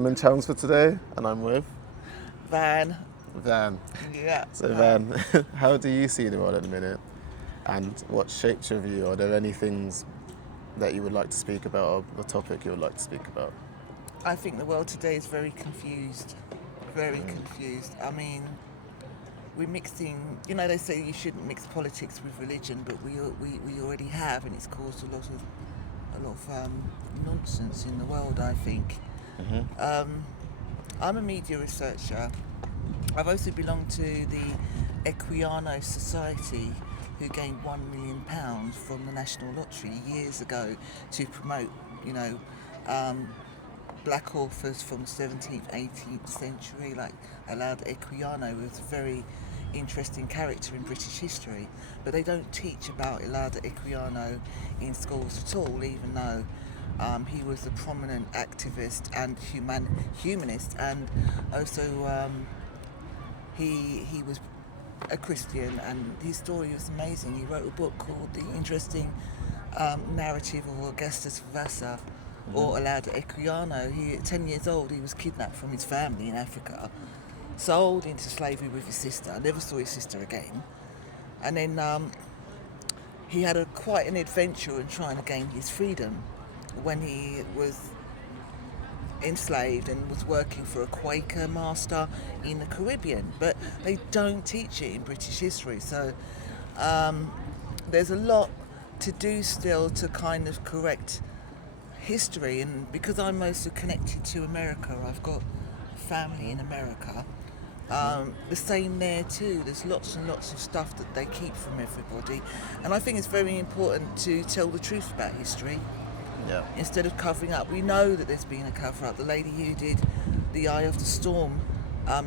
I'm in Chelmsford today and I'm with Van. Van. Yeah. So Van, how do you see the world at the minute and what shapes your view? Are there any things that you would like to speak about or the topic you would like to speak about? I think the world today is very confused. Very confused. I mean, we're mixing, they say you shouldn't mix politics with religion, but we already have, and it's caused a lot of nonsense in the world, I think. I'm a media researcher. I've also belonged to the Equiano Society, who gained £1 million from the National Lottery years ago to promote, you know, um, black authors from the 17th, 18th century, like Allowed Equiano was a very interesting character in British history, but they don't teach about Allowed Equiano in schools at all, even though he was a prominent activist and humanist, and also he was a Christian, and his story was amazing. He wrote a book called The Interesting Narrative of Augustus Vassa, or Allowed Equiano. He, at 10 years old, he was kidnapped from his family in Africa, sold into slavery with his sister, never saw his sister again, and then he had quite an adventure in trying to gain his freedom when he was enslaved and was working for a Quaker master in the Caribbean, but they don't teach it in British history. So there's a lot to do still to kind of correct history, and because I'm mostly connected to America, I've got family in America. The same there too. There's lots and lots of stuff that they keep from everybody, and I think it's very important to tell the truth about history. Yeah. Instead of covering up. We know that there's been a cover-up. The lady who did the Eye of the Storm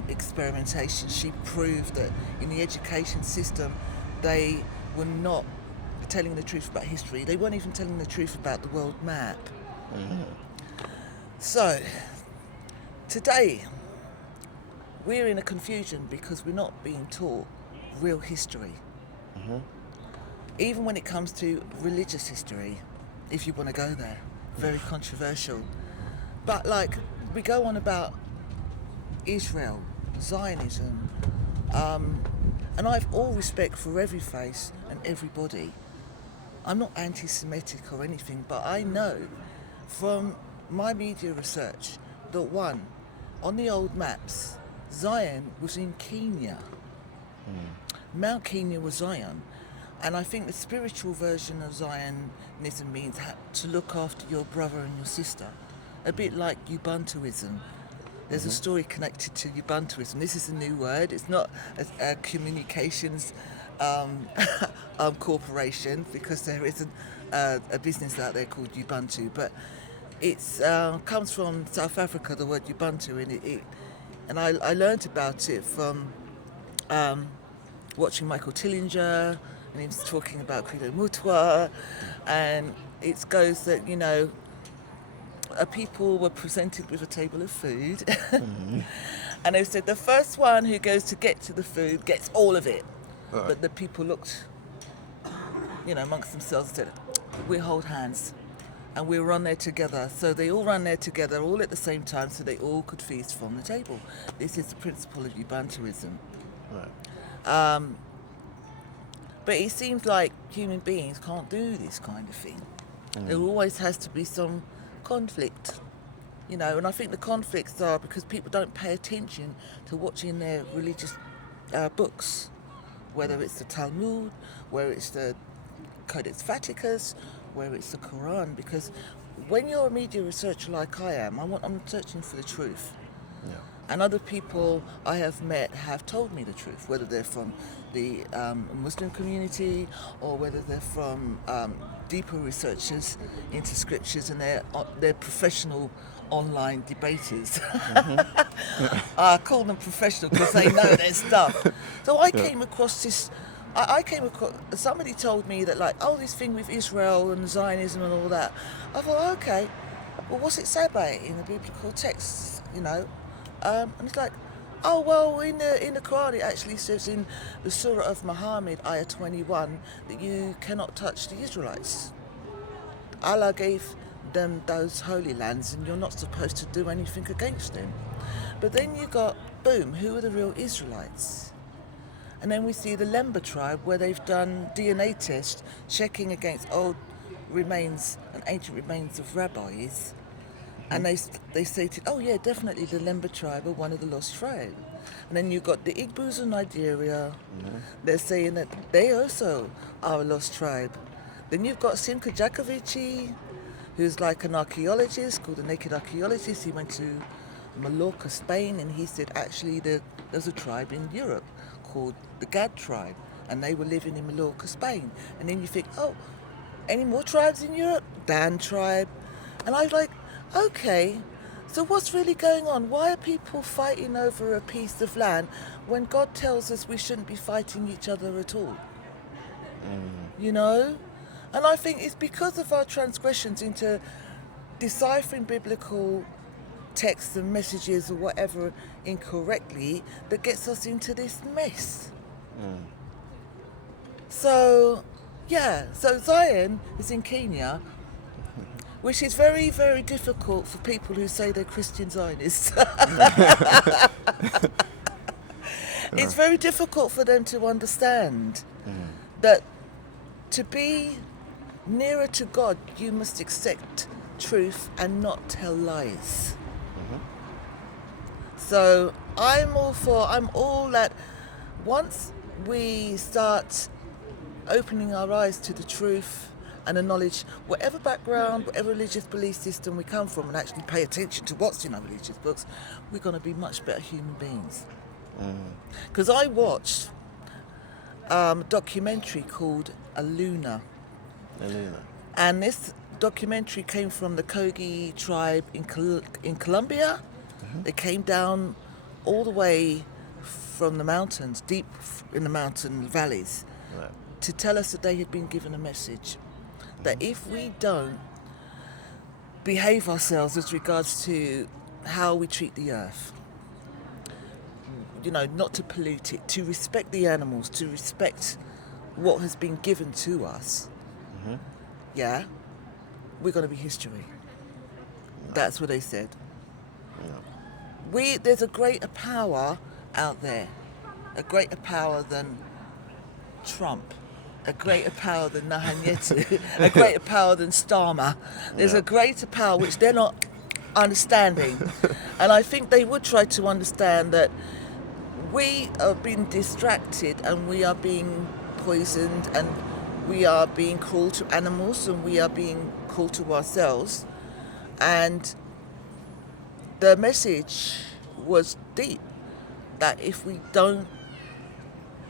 experimentation, she proved that in the education system they were not telling the truth about history. They weren't even telling the truth about the world map. So today we're in a confusion because we're not being taught real history. Even when it comes to religious history, if you want to go there, very controversial. But like, we go on about Israel, Zionism, and I have all respect for every faith and everybody. I'm not anti-Semitic or anything, but I know from my media research that one, on the old maps, Zion was in Kenya. Mount Kenya was Zion. And I think the spiritual version of Zionism means to look after your brother and your sister. A bit like Ubuntuism. There's a story connected to Ubuntuism. This is a new word. It's not a communications corporation, because there is a business out there called Ubuntu. But it comes from South Africa, the word Ubuntu. And I learned about it from watching Michael Tillinger, and he was talking about Credo Mutwa, and it goes that, people were presented with a table of food, and they said the first one who goes to get to the food gets all of it. But the people looked, amongst themselves and said, we hold hands, and we run there together. So they all run there together, all at the same time, so they all could feast from the table. This is the principle of Ubuntuism. Right. But it seems like human beings can't do this kind of thing. There always has to be some conflict, and I think the conflicts are because people don't pay attention to what's in their religious books, whether it's the Talmud, whether it's the Codex Vaticanus, whether it's the Quran, because when you're a media researcher like I am, I'm searching for the truth. Yeah. And other people I have met have told me the truth, whether they're from the Muslim community or whether they're from deeper researchers into scriptures, and they're professional online debaters. I call them professional because they know their stuff. So I came across this. Somebody told me that, like, this thing with Israel and Zionism and all that. I thought, okay, well, what's it say about it in the biblical texts, And it's like, in the Quran it actually says in the Surah of Muhammad, ayah 21, that you cannot touch the Israelites. Allah gave those holy lands, and you're not supposed to do anything against them. But then you got, boom, who are the real Israelites? And then we see the Lemba tribe, where they've done DNA tests checking against old remains and ancient remains of rabbis, and they stated, oh yeah, definitely the Lemba tribe are one of the lost tribes. And then you've got the Igbos of Nigeria. They're saying that they also are a lost tribe. Then you've got Simka Jakovici, who's like an archaeologist called the Naked Archaeologist. He went to Mallorca, Spain, and he said actually there's a tribe in Europe called the Gad tribe, and they were living in Mallorca, Spain. And then you think, oh, any more tribes in Europe? Dan tribe. And I was like, okay, so what's really going on? Why are people fighting over a piece of land when God tells us we shouldn't be fighting each other at all? You know? And I think it's because of our transgressions into deciphering biblical texts and messages or whatever incorrectly that gets us into this mess. So, yeah, so Zion is in Kenya, which is very, very difficult for people who say they're Christian Zionists. It's very difficult for them to understand that to be nearer to God, you must accept truth and not tell lies. So I'm all that once we start opening our eyes to the truth and the knowledge, whatever background, whatever religious belief system we come from, and actually pay attention to what's in our religious books, we're going to be much better human beings. Because I watched a documentary called Aluna. And this documentary came from the Kogi tribe in Colombia. They came down all the way from the mountains, deep in the mountain valleys, to tell us that they had been given a message that if we don't behave ourselves as regards to how we treat the earth, you know, not to pollute it, to respect the animals, to respect what has been given to us, yeah, we're going to be history. That's what they said. There's a greater power out there, a greater power than Trump, a greater power than Netanyahu, a greater power than Starmer. There's a greater power which they're not understanding. And I think they would try to understand that we are being distracted and we are being poisoned and we are being cruel to animals and we are being cruel to ourselves. And the message was deep, that if we don't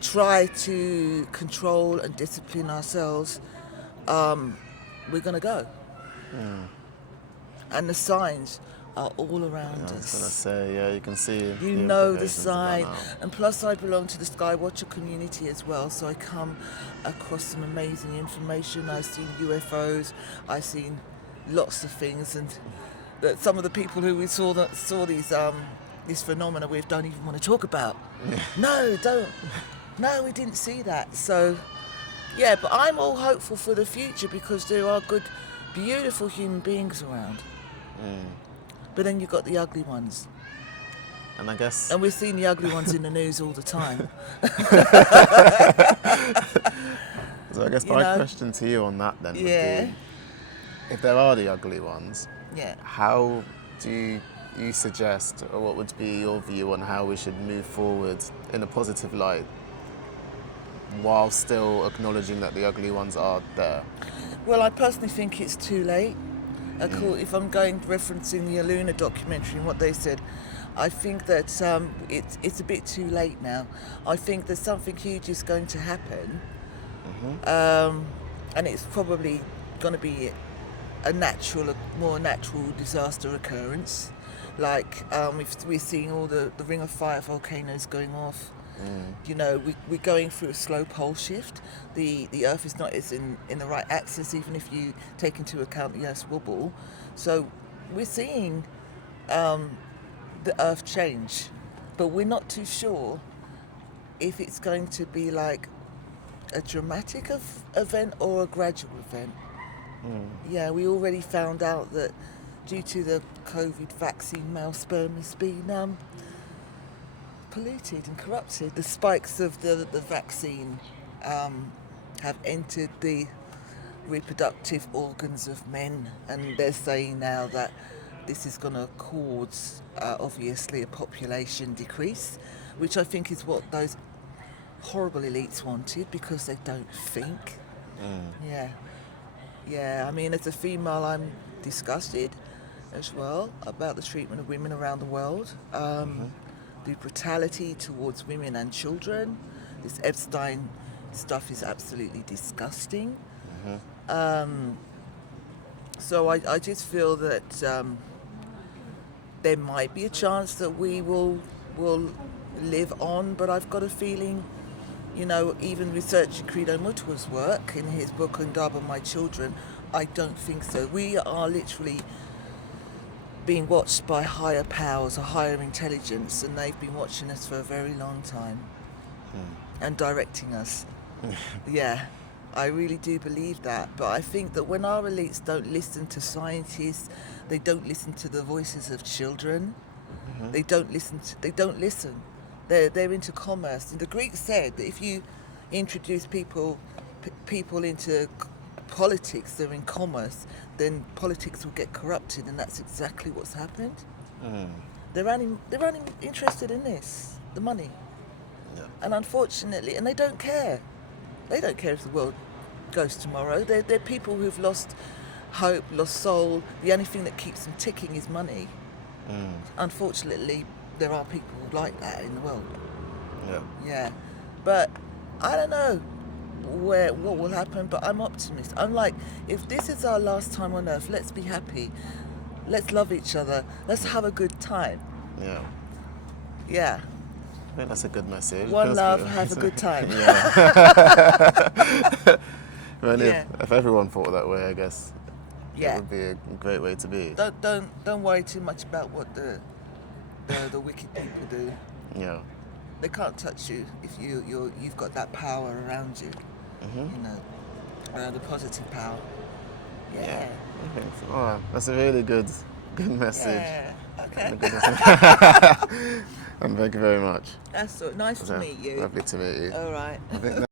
try to control and discipline ourselves, we're going to go. And the signs are all around us. I was going to say, yeah, you can see. You know the sign. And plus I belong to the Skywatcher community as well, so I come across some amazing information. I've seen UFOs, I've seen lots of things, and that some of the people who we saw these this phenomena with don't even want to talk about. No, don't. No, we didn't see that. So, yeah, but I'm all hopeful for the future because there are good, beautiful human beings around. But then you've got the ugly ones. And I guess... And we're seeing the ugly ones in the news all the time. So I guess my question to you on that then would be, if there are the ugly ones, how do you suggest, or what would be your view on how we should move forward in a positive light while still acknowledging that the ugly ones are there? Well, I personally think it's too late. If I'm referencing the Aluna documentary and what they said, I think that it's a bit too late now. I think that something huge is going to happen, and it's probably going to be a more natural disaster occurrence. Like we're seeing all the Ring of Fire volcanoes going off. You know, we're going through a slow pole shift. The Earth is not in the right axis, even if you take into account the Earth's wobble. So we're seeing the Earth change, but we're not too sure if it's going to be like a dramatic event or a gradual event. Yeah, we already found out that due to the COVID vaccine, male sperm has been polluted and corrupted. The spikes of the vaccine have entered the reproductive organs of men, and they're saying now that this is going to cause obviously a population decrease, which I think is what those horrible elites wanted, because they don't think. Yeah, I mean, as a female, I'm disgusted as well about the treatment of women around the world, the brutality towards women and children. This Epstein stuff is absolutely disgusting. So I just feel that there might be a chance that we will live on, but I've got a feeling, even researching Credo Mutwa's work in his book Undaba My Children, I don't think so. We are literally being watched by higher powers, a higher intelligence, and they've been watching us for a very long time and directing us. Yeah, I really do believe that. But I think that when our elites don't listen to scientists, they don't listen to the voices of children, they don't listen. They're into commerce. And the Greeks said that if you introduce people into politics, they're in commerce, then politics will get corrupted, and that's exactly what's happened. They're only interested in this, the money. And unfortunately, and they don't care. They don't care if the world goes tomorrow. They're people who've lost hope, lost soul. The only thing that keeps them ticking is money. Unfortunately, there are people like that in the world. Yeah. But I don't know what will happen, but I'm optimistic. I'm like, if this is our last time on earth, let's be happy. Let's love each other. Let's have a good time. Yeah. I think that's a good message. One love, have a good time. If everyone thought that way, I guess it would be a great way to be. Don't worry too much about what the wicked people do. They can't touch you if you've got that power around you. The positive power. Okay. Oh, that's a really good message. Yeah. Okay. And thank you very much. That's so nice to meet you. Lovely to meet you. All right.